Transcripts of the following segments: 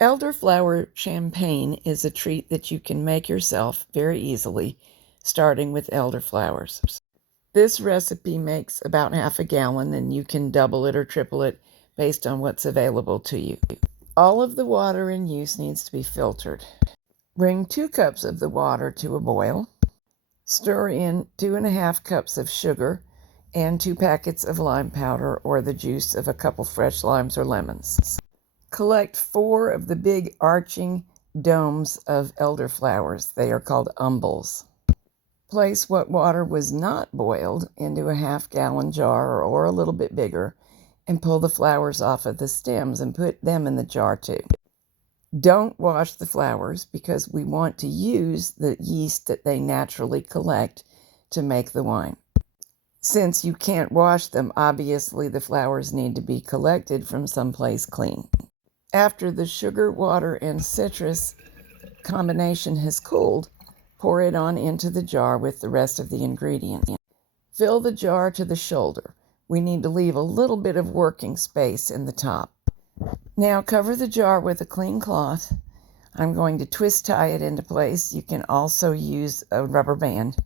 Elderflower champagne is a treat that you can make yourself very easily, starting with elderflowers. This recipe makes about half a gallon, and you can double it or triple it based on what's available to you. All of the water in use needs to be filtered. Bring 2 cups of the water to a boil. Stir in 2½ cups of sugar and 2 packets of lime powder or the juice of a couple fresh limes or lemons. Collect 4 of the big arching domes of elderflowers. They are called umbels. Place what water was not boiled into a half-gallon jar or a little bit bigger and pull the flowers off of the stems and put them in the jar too. Don't wash the flowers because we want to use the yeast that they naturally collect to make the wine. Since you can't wash them, obviously the flowers need to be collected from someplace clean. After the sugar, water, and citrus combination has cooled, pour it on into the jar with the rest of the ingredients. Fill the jar to the shoulder. We need to leave a little bit of working space in the top. Now cover the jar with a clean cloth. I'm going to twist tie it into place. You can also use a rubber band.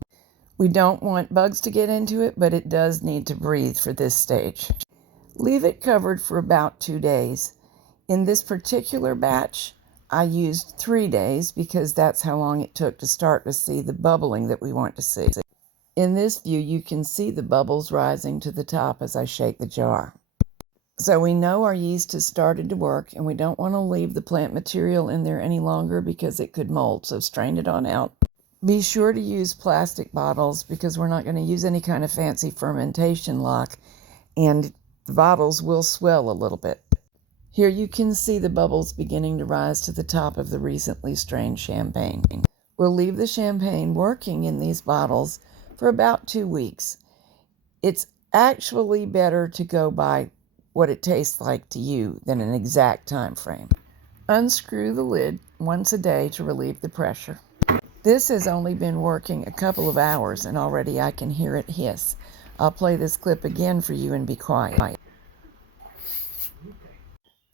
We don't want bugs to get into it, but it does need to breathe for this stage. Leave it covered for about 2 days. In this particular batch, I used 3 days because that's how long it took to start to see the bubbling that we want to see. In this view, you can see the bubbles rising to the top as I shake the jar. So we know our yeast has started to work, and we don't want to leave the plant material in there any longer because it could mold, so strain it on out. Be sure to use plastic bottles because we're not going to use any kind of fancy fermentation lock, and the bottles will swell a little bit. Here you can see the bubbles beginning to rise to the top of the recently strained champagne. We'll leave the champagne working in these bottles for about 2 weeks. It's actually better to go by what it tastes like to you than an exact time frame. Unscrew the lid once a day to relieve the pressure. This has only been working a couple of hours and already I can hear it hiss. I'll play this clip again for you and be quiet.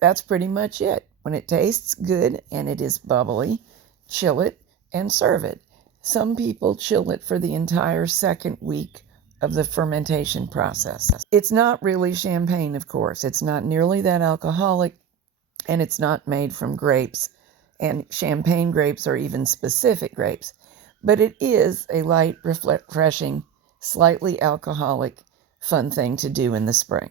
That's pretty much it. When it tastes good and it is bubbly, chill it and serve it. Some people chill it for the entire 2nd week of the fermentation process. It's not really champagne, of course. It's not nearly that alcoholic, and it's not made from grapes, and champagne grapes or even specific grapes. But it is a light, refreshing, slightly alcoholic, fun thing to do in the spring.